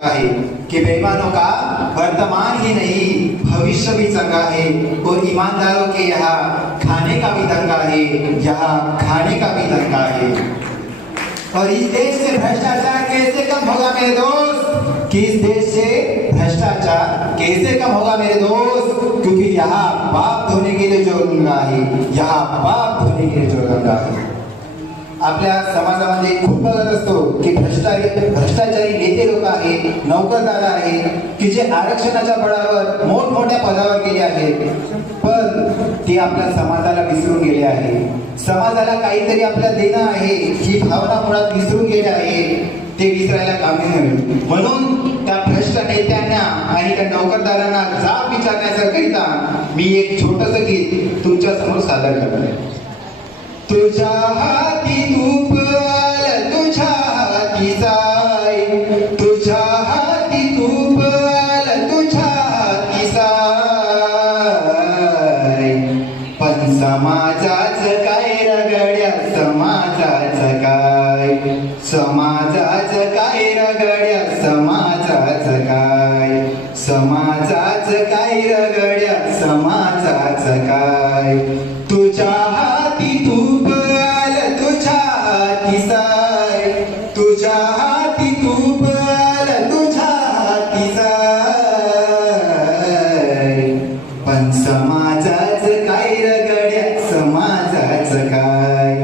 है कि बेईमानों का वर्तमान ही नहीं भविष्य भी चंगा है और ईमानदारों के यहाँ खाने का भी दंगा है, यहाँ खाने का भी दंगा है। और इस देश से भ्रष्टाचार कैसे कम होगा मेरे दोस्त? कि इस देश से भ्रष्टाचार कैसे कम होगा मेरे दोस्त? क्योंकि यहाँ पाप धोने के लिए जो गंगा है, यहाँ पाप धोने के लिए जो गंगा है। आपल्या समाजामध्ये खूप बघत असतो की भ्रष्टाचारी नेते लोक आहेत, नोकरदार आहेत की जे आरक्षणाच्या बळावर मोठमोठ्या पदावर गेले आहेत, पण ते आपल्या समाजाला विसरून गेले आहेत। समाजाला काहीतरी आपल्याला देणं आहे ही भावना मुळात विसरून गेले आहे, ते विसरायला कामी नये। म्हणून त्या भ्रष्ट नेत्यांना आणि त्या नोकरदारांना जाब विचारण्याकरिता मी एक छोटंसं गीत तुमच्या समोर सादर करतोय। तुझ्या हाती तूप आलं, तुझ्या हाती साय, तुझ्या हाती तूप आलं, तुझ्या हाती साय, पण समाजाचं काय रगड्या, समाजाचं काय, समाजाचं काय रगड्या, समाजाचं काय, समाजाचं काय रगड्या, समाजाचं काय। तुझ्या हाती तूप आलं, तुझ्या हाती साय, तुझ्या हाती तूप आलं, तुझ्या हाती साय, पण समाजाचं काय रगड्या, समाजाचं काय,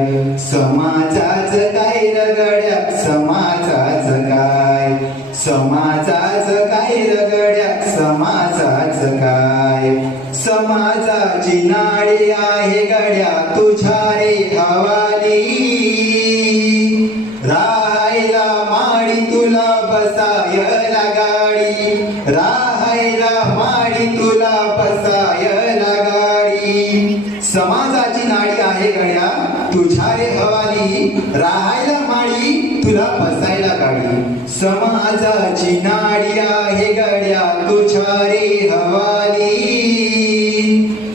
समाजाचं काय रगड्या, समाजाचं काय, समाजाचं काय रगड्या, समाजाचं काय। समाजाची नाडी आहे गड्या तुझ्या रे हवाली, राहायला माडी तुला बसायला गाडी, राहायला माडी तुला बसायला गाडी। समाजाची नाडी आहे गड्या तुझ्या रे हवाली, राहायला माडी तुला बसायला गाडी। समाजाची नाडी आहे गड्या तुझ्या रे हवाली,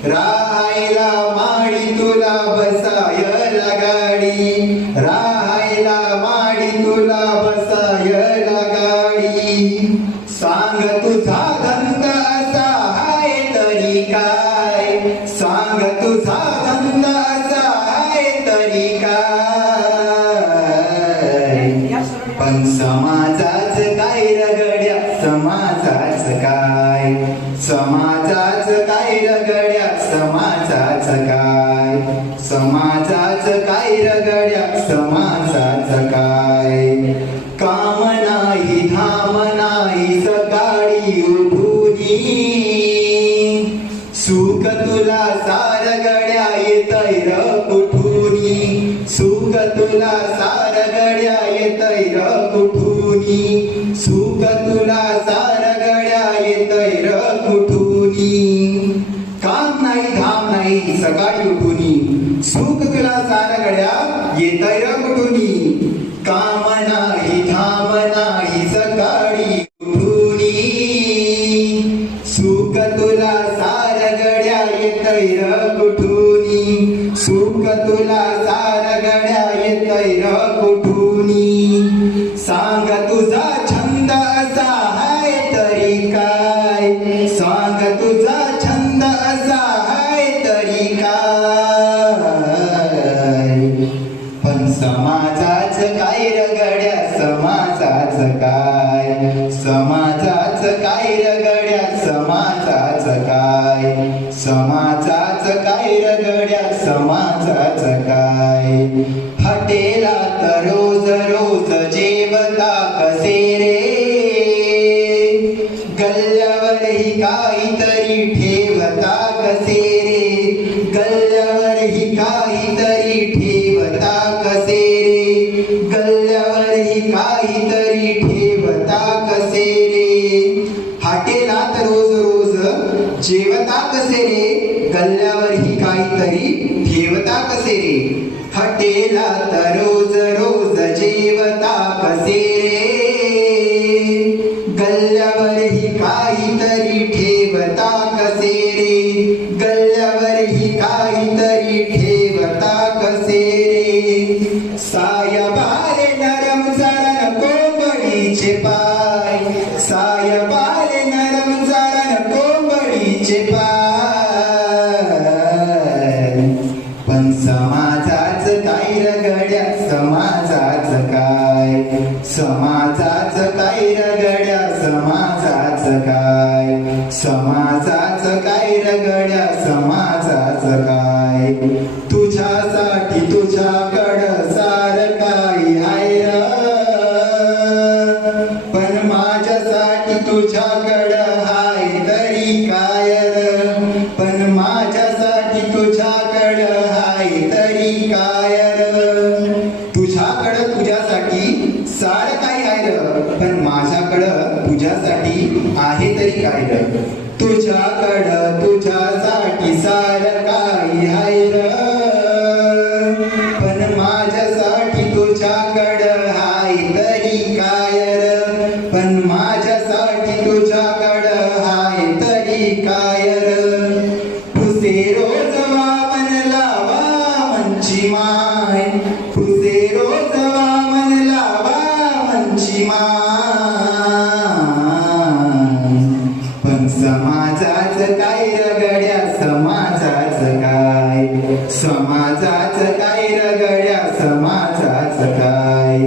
राहायला माडी तुला बसायला गाडी, राहायला माडी तुला बसायला गाडी। सांग तुझा धंदा असा आहे तरी काय, सांग तुझा धंदा असा आहे तरी काय, पण समाजाचं काय रगड्या, समाजाचं काय, समाजाचं काय रगड्या, समाजाचं काय, समाजाचं काय रगड्या, समाजाचं काय। काम नाही धाम नाही सकाळी उठूनी, सुख तुला सार गड्या येतंय र कुठूनी, सुख तुला सार गड्या येतंय र कुठूनी, सुख तुला सार गड्या येतंय र कुठूनी। काम नाही धाम नाही सकाळी उठूनी, सुख तुला सार गड्या येतंय र कुठूनी, काम नाही धाम नाही सकाळी उठूनी, सुख तुला सार गड्या येतंय र कुठूनी, सुख तुला सार गड्या येतंय र कुठूनी। सांग तुझा छंद असा आहे तरी काय, सांग तुझा छंद असा आहे तरी काय, पण समाजाचं काय रगड्या, समाजाचं काय, समाजाचं काय रगड्या, समाजाचं काय, समाजाचं काय रगड्या, समाजाचं काय। हटेला तर रोज रोज जेवता कसे रे, गल्ल्यावरही काहीतरी ठेवता कसे रे, गल्ल्यावरही काहीतरी ठेवता कसे रे, गल्ल्यावरही काहीतरी ठेवता कसे रे। हटेला तर रोज रोज जेवता कसे रे, गल्ल्यावरही काहीतरी ठेवता कसे रे, हटेला तर रोज रोज जेवता कसे रे, गल्ल्यावरही काहीतरी ठेवता कसे रे, गल्ल्यावरही काहीतरी ठेवता कसे रे। साया बारे नरम जरा कोंबडीचे पाय, पाय पाले नरम चारण कोंबडीचे पाय पण समाजाच काय रगड्या समाजाच काय समाजाच काय रगड्या समाजाच काय समाजाच काय रगड्या समाजाच काय तुझ्यासाठी तुझ्याकडं सार काही आहे पण माझ्यासाठी तुझ्याकडं हाय तरी काय पण माझ्यासाठी तुझ्याकडं हाय तरी काय तुझ्याकडं तुझ्यासाठी सार काही आहे पण माझ्याकडं तुझ्यासाठी आहे तरी काय तुझ्याकडं तुझ्यासाठी सार काही आहे पण माझ्यासाठी तुझ्याकडं हाय तरी काय पण माझ्यासाठी तुझ्याकडं हाय तरी काय तुझे रोज वामन लावा मंची माय तुझे रोज वामन लावा मंची माय पण समाजाच काय रगड्या समाजाच काय समाजाच काय रगड्या समाजाच काय